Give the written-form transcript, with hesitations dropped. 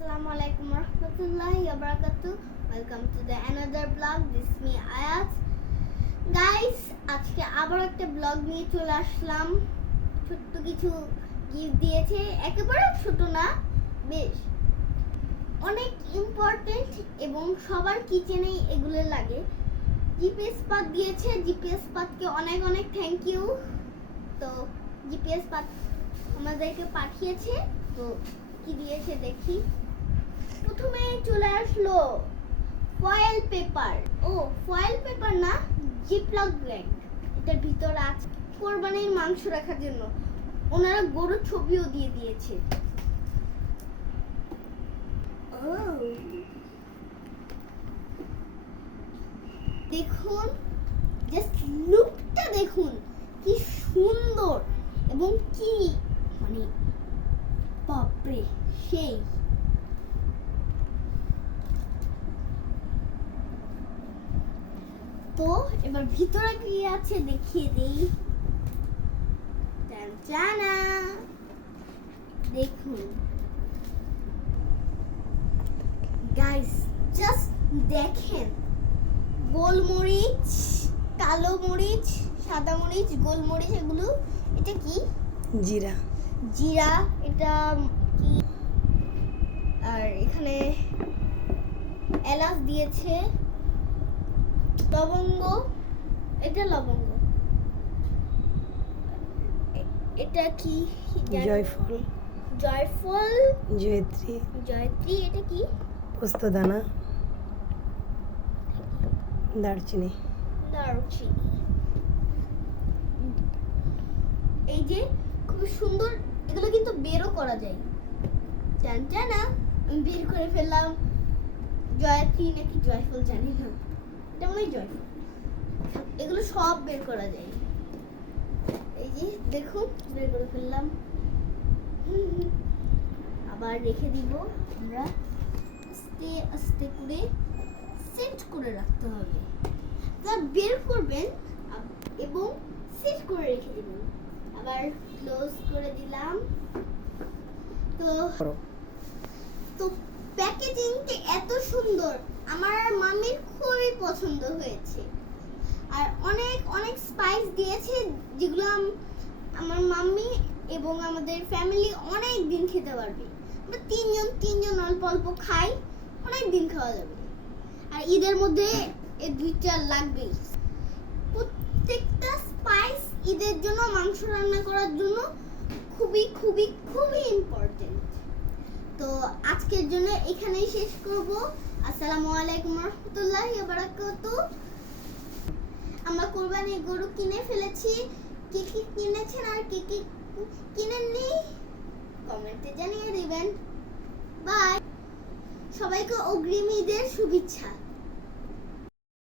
Assalamualaikum warahmatullahi wabarakatuh. Welcome to the another vlog. This is me Ayat. Guys, আজকে আবার একটা blog নিয়ে চলে আসলাম। ছোট্ট কিছু গিফট দিয়েছে, একেবারে ছোট না, বেশ অনেক ইম্পর্টেন্ট এবং সবার কিচেনেই এগুলো লাগে। জিপিএস পাত দিয়েছে, জিপিএস পাতকে অনেক অনেক থ্যাংক ইউ। তো জিপিএস পাত আমাদেরকে পাঠিয়েছে। তো কি দিয়েছে দেখি। প্রথমে চলে আসলো ফয়েল পেপার। ফয়েল পেপার না, জিপলক ব্যাগ। এটার ভিতর আছে কোরবানির মাংস রাখার জন্য। ওনারা গরুর ছবিও দিয়ে দিয়েছে। দেখুন, জাস্ট লুকটা দেখুন, কি সুন্দর এবং কি মানে বাপরে সেই। তো এবার ভিতরে কি আছে দেখিয়ে দেই। জানা দেখুন গাইস, জাস্ট দেখেন, গোলমরিচ, কালো মরিচ, সাদা মরিচ, গোলমরিচ, এগুলো এটা কি? জিরা। জিরা এটা কি? আর এখানে এলাচ দিয়েছে, লবঙ্গ, এটা লবঙ্গ, এটা কি? জয়ফল। জয়ফল, জয়ত্রী। জয়ত্রী, এটা কি? পোস্তদানা। দারচিনি। দারুচিনি। এই যে খুব সুন্দর, এগুলো কিন্তু বেরও করা যায়। জানা আমি বের করে ফেললাম। জয়ত্রী নাকি জয়ফল জানি না, এটা মনে হয় জয়ফল। এগুলো সব বের করা যায়। এই যে দেখুন, বের করে ফেললাম। আবার রেখে দিব। আমরা আস্তে আস্তে করে সেট করে রাখতে হবে। তা বের করবেন এবং সেট করে রেখে দিবেন। আবার ক্লোজ করে দিলাম। তো প্যাকেজিংটা এত সুন্দর, আমার মাম্মির খুবই পছন্দ হয়েছে। আর অনেক অনেক স্পাইস দিয়েছে, যেগুলো আমার মাম্মি এবং আমাদের ফ্যামিলি অনেক দিন খেতে পারবে। আমরা তিনজন অল্প অল্প খাই, অনেক দিন খাওয়া যাবে। আর ঈদের মধ্যে এই দুইটা লাগবেই। প্রত্যেকটা স্পাইস ঈদের জন্য, মাংস রান্না করার জন্য খুবই খুবই খুবই ইম্পর্টেন্ট। তো আজকের জন্য এখানেই শেষ করব। আসসালামু আলাইকুম রহমতুল্লাহি ওয়া বারাকাতুহু। আমরা কোরবানির গরু কিনে ফেলেছি। কি কি কিনেছেন আর কি কি কিনেননি কমেন্টে জানিয়ে দিবেন। বাই। সবাইকে অগ্রিম ঈদের শুভেচ্ছা।